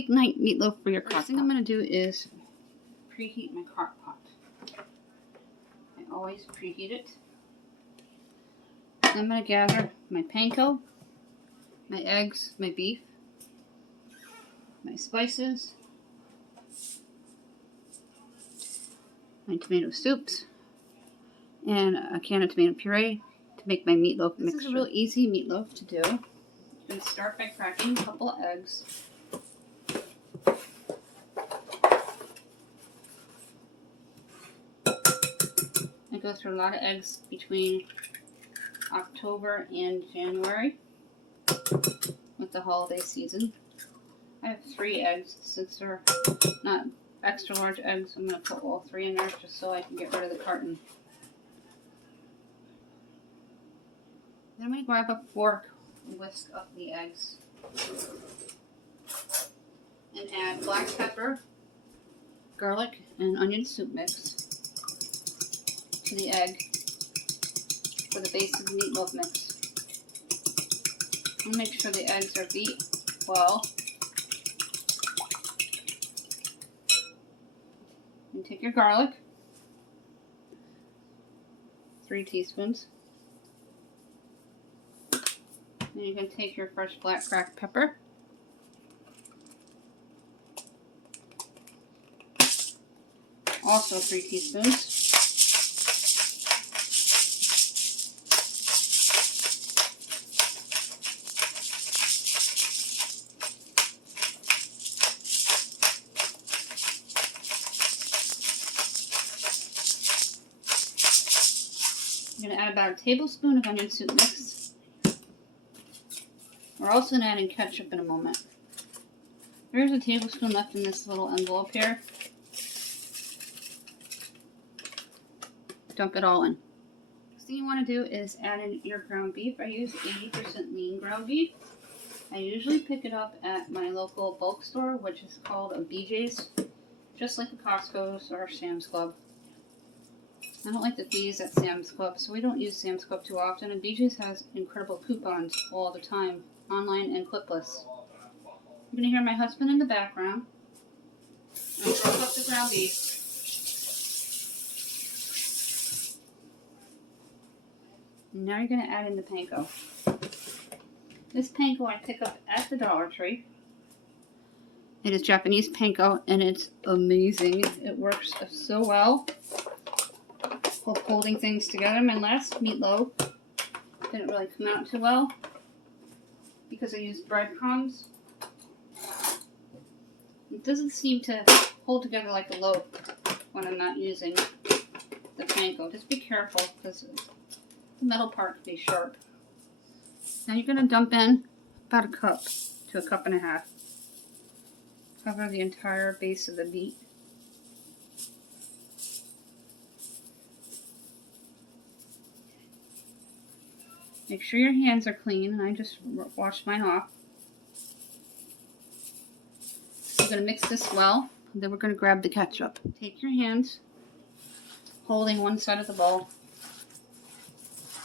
weeknight meatloaf for your crock pot. First thing I'm going to do is preheat my crock pot. I always preheat it. Then I'm going to gather my panko, my eggs, my beef, my spices, my tomato soups, and a can of tomato puree to make my meatloaf mixture. This is a real easy meatloaf to do. I'm going to start by cracking a couple of eggs. I go through a lot of eggs between October and January with the holiday season. I have 3 eggs. Since they're not extra large eggs, I'm going to put all 3 in there just so I can get rid of the carton. Then I'm going to grab a fork and whisk up the eggs and add black pepper, garlic, and onion soup mix to the egg for the base of the meatloaf mix. And make sure the eggs are beat well. And take your garlic, 3 teaspoons. And you can take your fresh black cracked pepper. Also 3 teaspoons. I'm going to add about a tablespoon of onion soup mix. We're also going to add in ketchup in a moment. There's a tablespoon left in this little envelope here. Dump it all in. Next thing you want to do is add in your ground beef. I use 80% lean ground beef. I usually pick it up at my local bulk store, which is called a BJ's, just like the Costco's or Sam's Club. I don't like the fees at Sam's Club, so we don't use Sam's Club too often, and BJ's has incredible coupons all the time, online and clipless. You're going to hear my husband in the background. I broke up the ground beef. And now you're going to add in the panko. This panko I pick up at the Dollar Tree. It is Japanese panko, and it's amazing. It works so well for holding things together. My last meatloaf didn't really come out too well because I used breadcrumbs. It doesn't seem to hold together like a loaf when I'm not using the panko. Just be careful because the metal part can be sharp. Now you're going to dump in about a cup to a cup and a half. Cover the entire base of the meat. Make sure your hands are clean, and I just washed mine off. You're going to mix this well, and then we're going to grab the ketchup. Take your hands, holding one side of the bowl,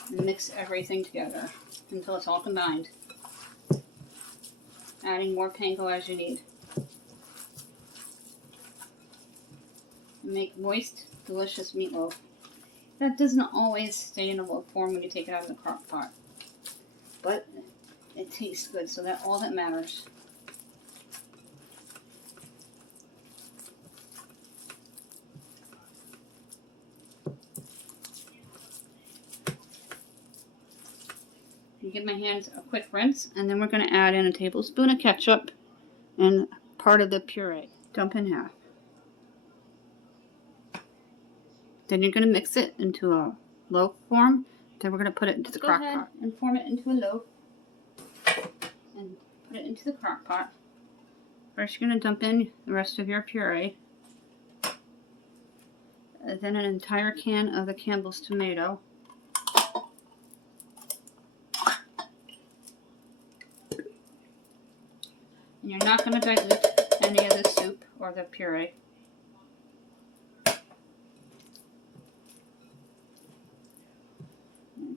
and mix everything together until it's all combined. Adding more panko as you need. Make moist, delicious meatloaf. That doesn't always stay in a loaf form when you take it out of the crock pot. But it tastes good, so that's all that matters. You give my hands a quick rinse, and then we're going to add in a tablespoon of ketchup and part of the puree. Dump in half. Then you're going to mix it into a loaf form. Then we're going to put it into the crock pot. And form it into a loaf. And put it into the crock pot. First you're going to dump in the rest of your puree. Then an entire can of the Campbell's tomato. And you're not going to dilute any of the soup or the puree.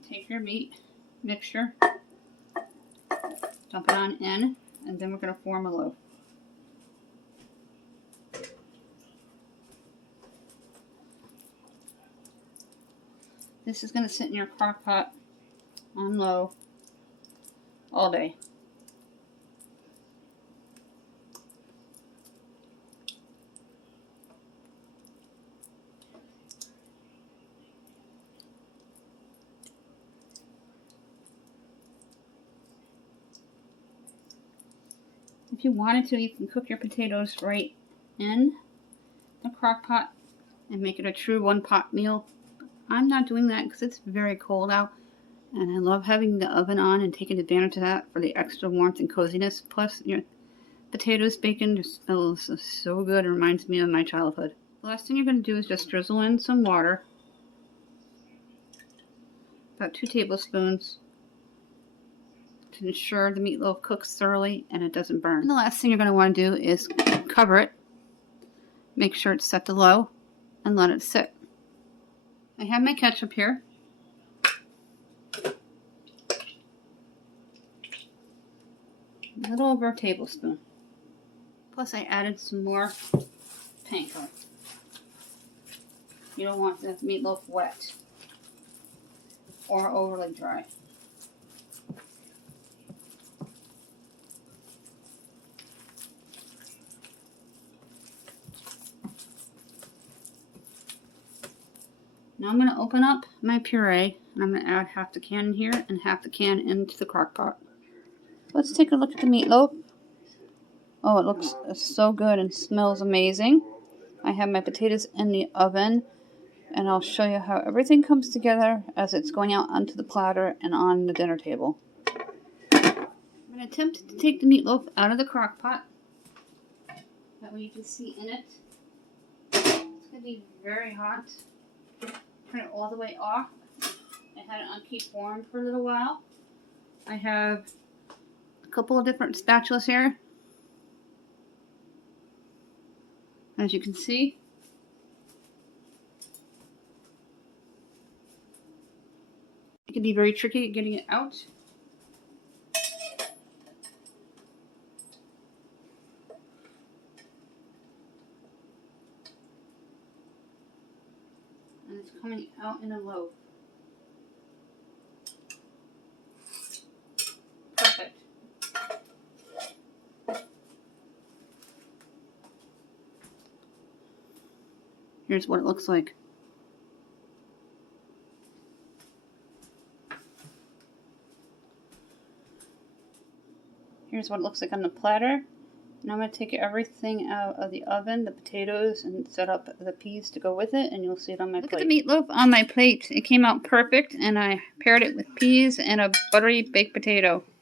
Take your meat mixture, dump it on in, and then we're going to form a loaf. This is going to sit in your crock pot on low all day. If you wanted to, you can cook your potatoes right in the crock pot and make it a true one-pot meal. I'm not doing that because it's very cold out, and I love having the oven on and taking advantage of that for the extra warmth and coziness. Plus, your potatoes, bacon just smells so good. It reminds me of my childhood. The last thing you're going to do is just drizzle in some water, about 2 tablespoons, to ensure the meatloaf cooks thoroughly and it doesn't burn. And the last thing you're going to want to do is cover it. Make sure it's set to low and let it sit. I have my ketchup here. A little over a tablespoon. Plus I added some more panko. You don't want the meatloaf wet or overly dry. Now I'm going to open up my puree, and I'm going to add half the can in here and half the can into the crock pot. Let's take a look at the meatloaf. Oh, it looks so good and smells amazing. I have my potatoes in the oven, and I'll show you how everything comes together as it's going out onto the platter and on the dinner table. I'm going to attempt to take the meatloaf out of the crock pot. That way you can see in it. It's going to be very hot. Turn it all the way off. I had it on keep warm for a little while. I have a couple of different spatulas here. As you can see. It can be very tricky getting it out. And it's coming out in a loaf. Perfect. Here's what it looks like. Here's what it looks like on the platter. Now I'm going to take everything out of the oven, the potatoes, and set up the peas to go with it, and you'll see it on my plate. Look at the meatloaf on my plate. It came out perfect, and I paired it with peas and a buttery baked potato.